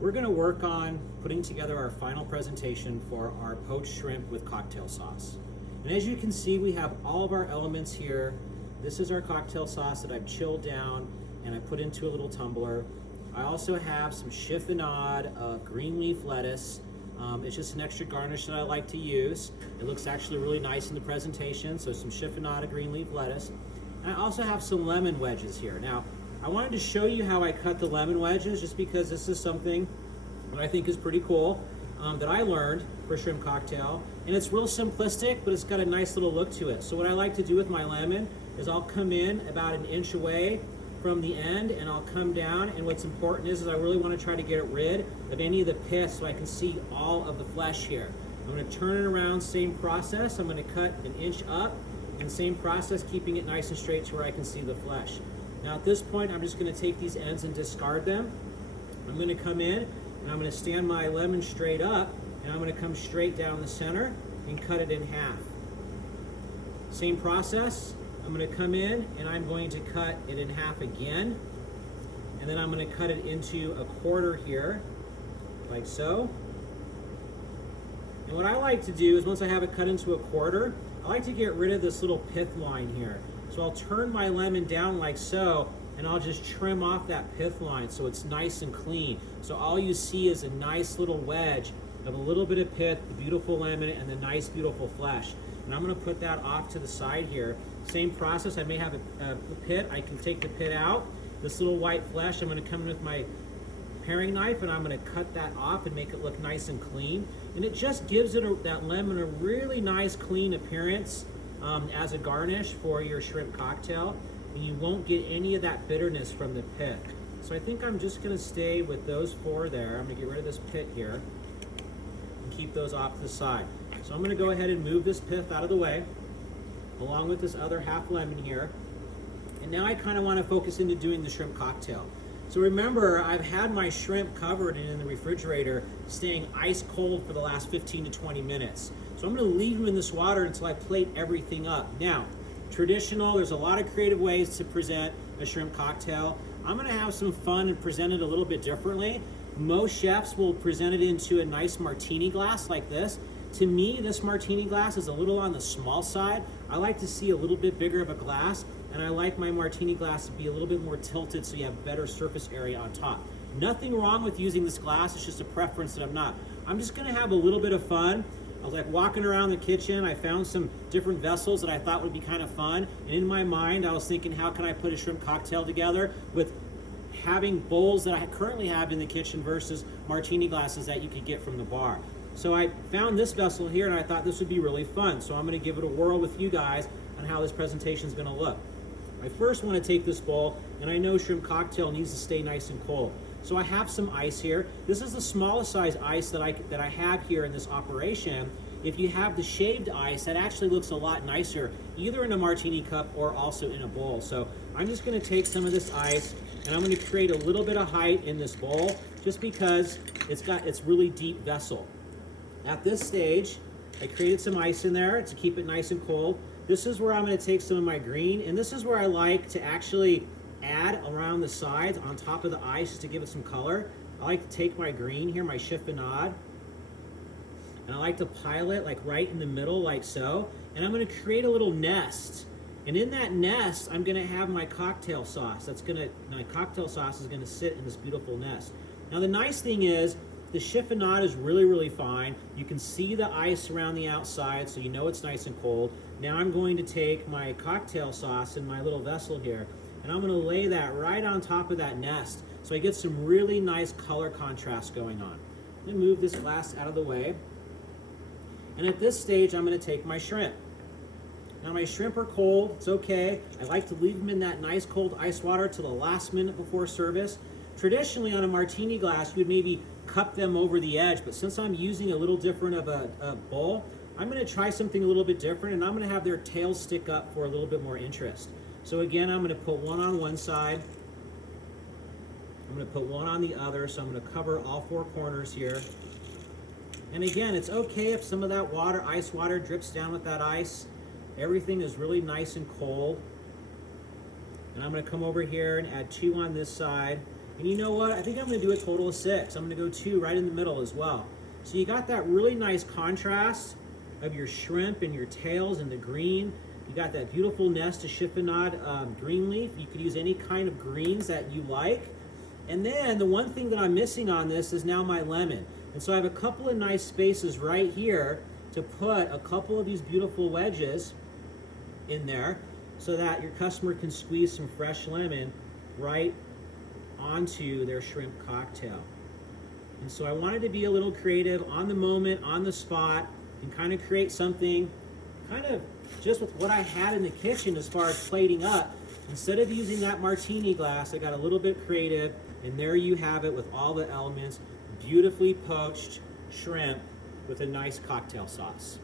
We're going to work on putting together our final presentation for our poached shrimp with cocktail sauce. And as you can see, we have all of our elements here. This is our cocktail sauce that I've chilled down and I put into a little tumbler. I also have some chiffonade of green leaf lettuce. It's just an extra garnish that I like to use. It looks actually really nice in the presentation, so some chiffonade of green leaf lettuce. And I also have some lemon wedges here. Now, I wanted to show you how I cut the lemon wedges just because this is something that I think is pretty cool that I learned for shrimp cocktail. And it's real simplistic, but it's got a nice little look to it. So what I like to do with my lemon is I'll come in about an inch away from the end and I'll come down, and what's important is I really want to try to get rid of any of the pith so I can see all of the flesh here. I'm going to turn it around, same process. I'm going to cut an inch up and same process, keeping it nice and straight to where I can see the flesh. Now at this point, I'm just going to take these ends and discard them. I'm going to come in and I'm going to stand my lemon straight up and I'm going to come straight down the center and cut it in half. Same process. I'm going to come in and I'm going to cut it in half again, and then I'm going to cut it into a quarter here, like so. And what I like to do is once I have it cut into a quarter, I like to get rid of this little pith line here. So I'll turn my lemon down like so, and I'll just trim off that pith line so it's nice and clean. So all you see is a nice little wedge of a little bit of pith, the beautiful lemon, and the nice beautiful flesh. And I'm going to put that off to the side here. Same process, I may have a pit, I can take the pit out. This little white flesh, I'm going to come in with my paring knife and I'm going to cut that off and make it look nice and clean. And it just gives it that lemon a really nice clean appearance as a garnish for your shrimp cocktail. And you won't get any of that bitterness from the pit. So I think I'm just going to stay with those four there. I'm going to get rid of this pit here and keep those off to the side. So I'm going to go ahead and move this pith out of the way, along with this other half lemon here. And now I kind of want to focus into doing the shrimp cocktail. So remember, I've had my shrimp covered and in the refrigerator staying ice cold for the last 15 to 20 minutes. So I'm going to leave them in this water until I plate everything up. Now, traditional, there's a lot of creative ways to present a shrimp cocktail. I'm going to have some fun and present it a little bit differently. Most chefs will present it into a nice martini glass like this. To me, this martini glass is a little on the small side. I like to see a little bit bigger of a glass, and I like my martini glass to be a little bit more tilted so you have better surface area on top. Nothing wrong with using this glass, it's just a preference that I'm not. I'm just gonna have a little bit of fun. I was like walking around the kitchen, I found some different vessels that I thought would be kind of fun, and in my mind I was thinking, how can I put a shrimp cocktail together with having bowls that I currently have in the kitchen versus martini glasses that you could get from the bar. So I found this vessel here and I thought this would be really fun. So I'm going to give it a whirl with you guys on how this presentation is going to look. I first want to take this bowl, and I know shrimp cocktail needs to stay nice and cold. So I have some ice here. This is the smallest size ice that I have here in this operation. If you have the shaved ice, that actually looks a lot nicer, either in a martini cup or also in a bowl. So I'm just going to take some of this ice and I'm going to create a little bit of height in this bowl just because it's really deep vessel. At this stage, I created some ice in there to keep it nice and cold. This is where I'm going to take some of my green, and this is where I like to actually add around the sides on top of the ice just to give it some color. I like to take my green here, my chiffonade, and I like to pile it like right in the middle like so, and I'm going to create a little nest. And in that nest, I'm going to have my cocktail sauce. My cocktail sauce is going to sit in this beautiful nest. Now the nice thing is, the chiffonade is really, really fine. You can see the ice around the outside, so you know it's nice and cold. Now I'm going to take my cocktail sauce in my little vessel here, and I'm going to lay that right on top of that nest, so I get some really nice color contrast going on. I'm going to move this glass out of the way, and at this stage, I'm going to take my shrimp. Now my shrimp are cold, it's okay. I like to leave them in that nice cold ice water till the last minute before service. Traditionally on a martini glass, you would maybe cup them over the edge, but since I'm using a little different of a bowl, I'm going to try something a little bit different, and I'm going to have their tails stick up for a little bit more interest. So again, I'm going to put one on one side, I'm going to put one on the other, so I'm going to cover all four corners here. And again, it's okay if some of that water, ice water, drips down with that ice. Everything is really nice and cold. And I'm going to come over here and add two on this side. And you know what? I think I'm gonna do a total of 6. I'm gonna go 2 right in the middle as well. So you got that really nice contrast of your shrimp and your tails and the green. You got that beautiful nest of chiffonade green leaf. You could use any kind of greens that you like. And then the one thing that I'm missing on this is now my lemon. And so I have a couple of nice spaces right here to put a couple of these beautiful wedges in there so that your customer can squeeze some fresh lemon right onto their shrimp cocktail. And so I wanted to be a little creative on the moment, on the spot, and kind of create something kind of just with what I had in the kitchen as far as plating up. Instead of using that martini glass, I got a little bit creative, and there you have it with all the elements, beautifully poached shrimp with a nice cocktail sauce.